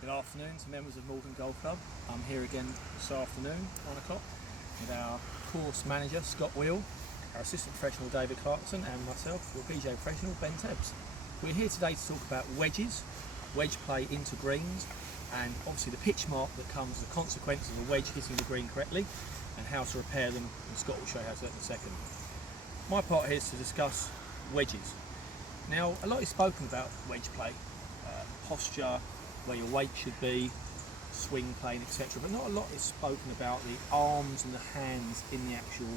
Good afternoon to members of Malden Golf Club. I'm here again this afternoon, 1 o'clock, with our course manager, Scott Weale, our assistant professional, David Clarkson, and myself, your PGA professional, Ben Tebbs. We're here today to talk about wedges, wedge play into greens, and obviously the pitch mark that comes as a consequence of a wedge hitting the green correctly, and how to repair them, and Scott will show you how to do it in a second. My part here is to discuss wedges. Now, a lot is spoken about wedge play, posture, where your weight should be, swing plane, etc. But not a lot is spoken about the arms and the hands in the actual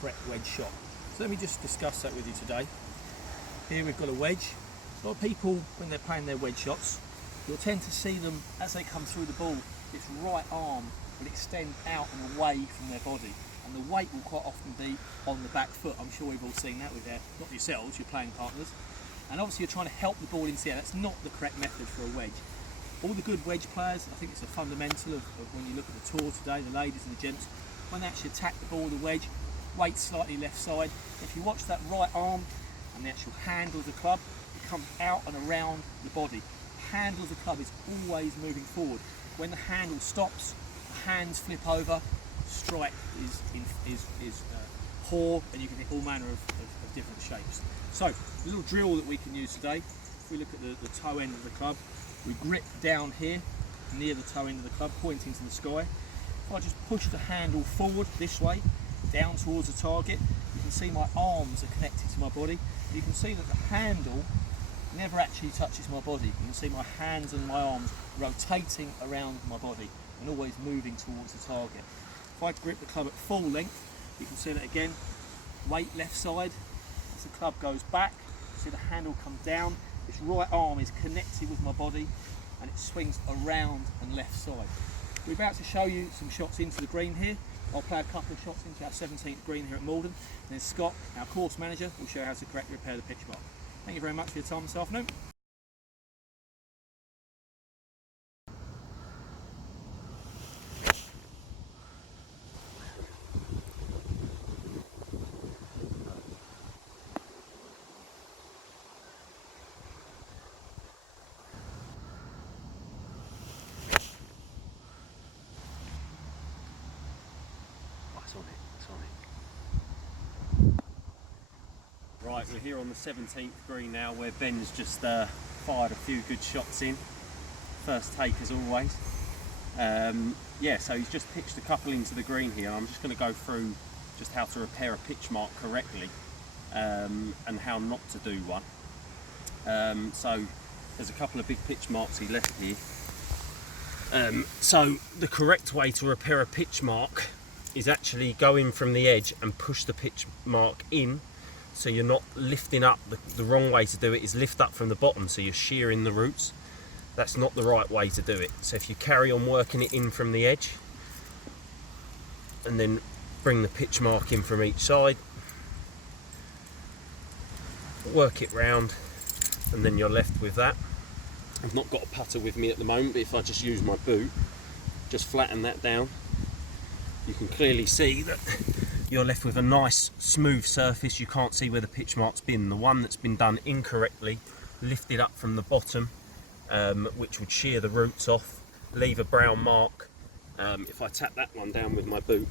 correct wedge shot. So let me just discuss that with you today. Here we've got a wedge. A lot of people, when they're playing their wedge shots, you'll tend to see them as they come through the ball, this right arm will extend out and away from their body. And the weight will quite often be on the back foot. I'm sure we've all seen that with not yourselves, your playing partners. And obviously you're trying to help the ball into the air. That's not the correct method for a wedge. All the good wedge players, I think it's a fundamental of when you look at the tour today, the ladies and the gents, when they actually attack the ball with the wedge, weight slightly left side. If you watch that right arm and the actual handle of the club, it comes out and around the body. The handle of the club is always moving forward. When the handle stops, the hands flip over, strike is poor, and you can hit all manner of different shapes. So, a little drill that we can use today. If we look at the toe end of the club, we grip down here, near the toe end of the club, pointing to the sky. If I just push the handle forward this way, down towards the target, you can see my arms are connected to my body. You can see that the handle never actually touches my body. You can see my hands and my arms rotating around my body and always moving towards the target. If I grip the club at full length, you can see that again, weight left side. As the club goes back, you see the handle come down. This right arm is connected with my body and it swings around and left side. We're about to show you some shots into the green here. I'll play a couple of shots into our 17th green here at Malden. And then Scott, our course manager, will show you how to correctly repair the pitch mark. Thank you very much for your time this afternoon. Right, we're here on the 17th green now, where Ben's just fired a few good shots in. First take as always. Yeah, so he's just pitched a couple into the green here. I'm just going to go through just how to repair a pitch mark correctly and how not to do one. So there's a couple of big pitch marks he left here. So the correct way to repair a pitch mark is actually go in from the edge and push the pitch mark in. So you're not lifting up. The wrong way to do it is lift up from the bottom, so you're shearing the roots. That's not the right way to do it. So if you carry on working it in from the edge and then bring the pitch mark in from each side, work it round, and then you're left with that. I've not got a putter with me at the moment, but if I just use my boot, just flatten that down, you can clearly see that you're left with a nice smooth surface. You can't see where the pitch mark's been. The one that's been done incorrectly, lifted up from the bottom, which would shear the roots off, leave a brown mark. If I tap that one down with my boot,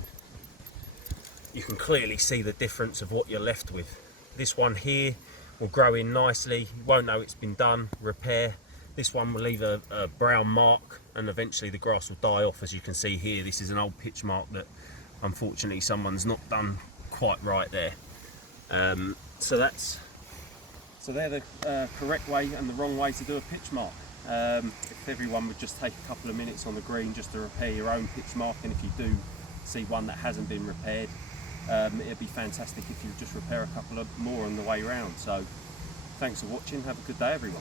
you can clearly see the difference of what you're left with. This one here will grow in nicely. You won't know it's been done, repair. This one will leave a brown mark, and eventually the grass will die off. As you can see here, this is an old pitch mark that unfortunately someone's not done quite right there. So they're the correct way and the wrong way to do a pitch mark. If everyone would just take a couple of minutes on the green just to repair your own pitch mark, and if you do see one that hasn't been repaired, it'd be fantastic if you just repair a couple of more on the way around. So thanks for watching, have a good day everyone.